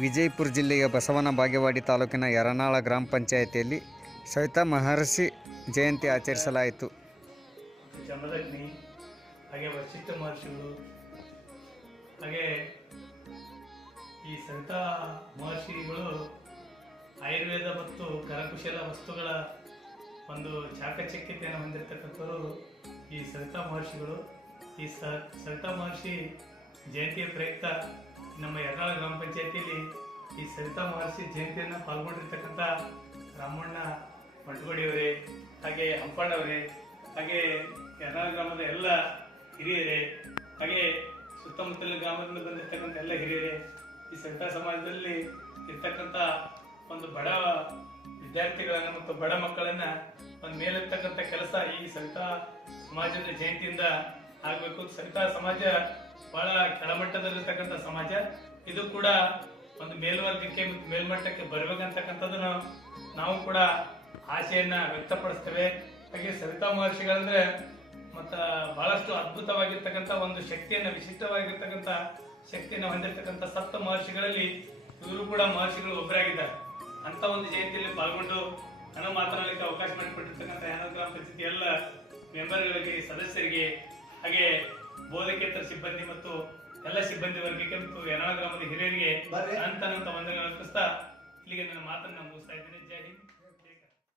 ವಿಜಯಪುರ ಜಿಲ್ಲೆಯ ಬಸವನ ಬಾಗೇವಾಡಿ ತಾಲೂಕಿನ ಯರನಾಳ ಗ್ರಾಮ ಪಂಚಾಯಿತಿಯಲ್ಲಿ ಸವಿತಾ ಮಹರ್ಷಿ ಜಯಂತಿ ಆಚರಿಸಲಾಯಿತು. ಚಂದ್ರಗ್ನಿ ಹಾಗೆ ವಶಿಷ್ಠ ಮಹರ್ಷಿಗಳು, ಹಾಗೆ ಈ ಸವಿತಾ ಮಹರ್ಷಿಗಳು ಆಯುರ್ವೇದ ಮತ್ತು ಕರಕುಶಲ ವಸ್ತುಗಳ ಒಂದು ಚಾಕಚಕ್ಯತೆಯನ್ನು ಹೊಂದಿರತಕ್ಕಂಥವರು ಈ ಸವಿತಾ ಮಹರ್ಷಿಗಳು. ಈ ಸವಿತಾ ಮಹರ್ಷಿ ಜಯಂತಿಯ ಪ್ರಯುಕ್ತ ನಮ್ಮ ಯರನಾಳ ಗ್ರಾಮ ಪಂಚಾಯತಿಯಲ್ಲಿ ಈ ಸವಿತಾ ಮಹರ್ಷಿ ಜಯಂತಿಯನ್ನು ಪಾಲ್ಗೊಂಡಿರ್ತಕ್ಕಂಥ ರಾಮಣ್ಣ ಮಂಟಗೋಡಿಯವರೇ ಹಾಗೆ ಹಂಪಣ್ಣವರೇ ಹಾಗೆ ಯರ್ನಾಳ ಗ್ರಾಮದ ಎಲ್ಲ ಹಿರಿಯರೇ, ಹಾಗೆ ಸುತ್ತಮುತ್ತಲಿನ ಗ್ರಾಮದಿಂದ ಬಂದಿರತಕ್ಕಂಥ ಎಲ್ಲ ಹಿರಿಯರೇ, ಈ ಸವಿತಾ ಸಮಾಜದಲ್ಲಿ ಇರ್ತಕ್ಕಂಥ ಒಂದು ಬಡ ವಿದ್ಯಾರ್ಥಿಗಳನ್ನ ಮತ್ತು ಬಡ ಮಕ್ಕಳನ್ನ ಒಂದು ಮೇಲೆತ್ತಕ್ಕಂಥ ಕೆಲಸ ಈ ಸವಿತಾ ಸಮಾಜದ ಜಯಂತಿಯಿಂದ ಆಗಬೇಕು. ಸವಿತಾ ಸಮಾಜ ಬಹಳ ಕೆಳಮಟ್ಟದಲ್ಲಿರ್ತಕ್ಕಂಥ ಸಮಾಜ. ಇದು ಕೂಡ ಒಂದು ಮೇಲ್ವರ್ಗಕ್ಕೆ ಮೇಲ್ಮಟ್ಟಕ್ಕೆ ಬರ್ಬೇಕಂತಕ್ಕಂಥದ್ದನ್ನ ನಾವು ಕೂಡ ಆಸೆಯನ್ನ ವ್ಯಕ್ತಪಡಿಸ್ತೇವೆ. ಹಾಗೆ ಸವಿತಾ ಮಹರ್ಷಿಗಳಂದ್ರೆ ಮತ್ತ ಬಹಳಷ್ಟು ಅದ್ಭುತವಾಗಿರ್ತಕ್ಕಂಥ ಒಂದು ಶಕ್ತಿಯನ್ನ, ವಿಶಿಷ್ಟವಾಗಿರ್ತಕ್ಕಂಥ ಶಕ್ತಿಯನ್ನು ಹೊಂದಿರತಕ್ಕಂಥ ಸಪ್ತ ಮಹರ್ಷಿಗಳಲ್ಲಿ ಇವರು ಕೂಡ ಮಹರ್ಷಿಗಳು ಒಬ್ಬರಾಗಿದ್ದಾರೆ ಅಂತ ಒಂದು ಜಯಂತಿಯಲ್ಲಿ ಪಾಲ್ಗೊಂಡು ನಾನು ಮಾತನಾಡಲಿಕ್ಕೆ ಅವಕಾಶ ಮಾಡಿಕೊಟ್ಟಿರ್ತಕ್ಕಂಥ ಯಾನ ಗ್ರಾಮ ಪಂಚಾಯತಿ ಎಲ್ಲ ಮೆಂಬರ್ಗಳಿಗೆ ಸದಸ್ಯರಿಗೆ, ಹಾಗೆ ಬೋಧಕೇತರ ಸಿಬ್ಬಂದಿ ಮತ್ತು ಎಲ್ಲ ಸಿಬ್ಬಂದಿ ವರ್ಗಕ್ಕೆ ಮತ್ತು ಯನಾಳ ಗ್ರಾಮದ ಹಿರಿಯರಿಗೆ ಅಂತ ಅರ್ಪಿಸ್ತಾ ಇಲ್ಲಿಗೆ ನನ್ನ ಮಾತನ್ನ ಮುಗಿಸ್ತಾ ಇದ್ದೀನಿ. ಜೈ ಹಿಂದ್.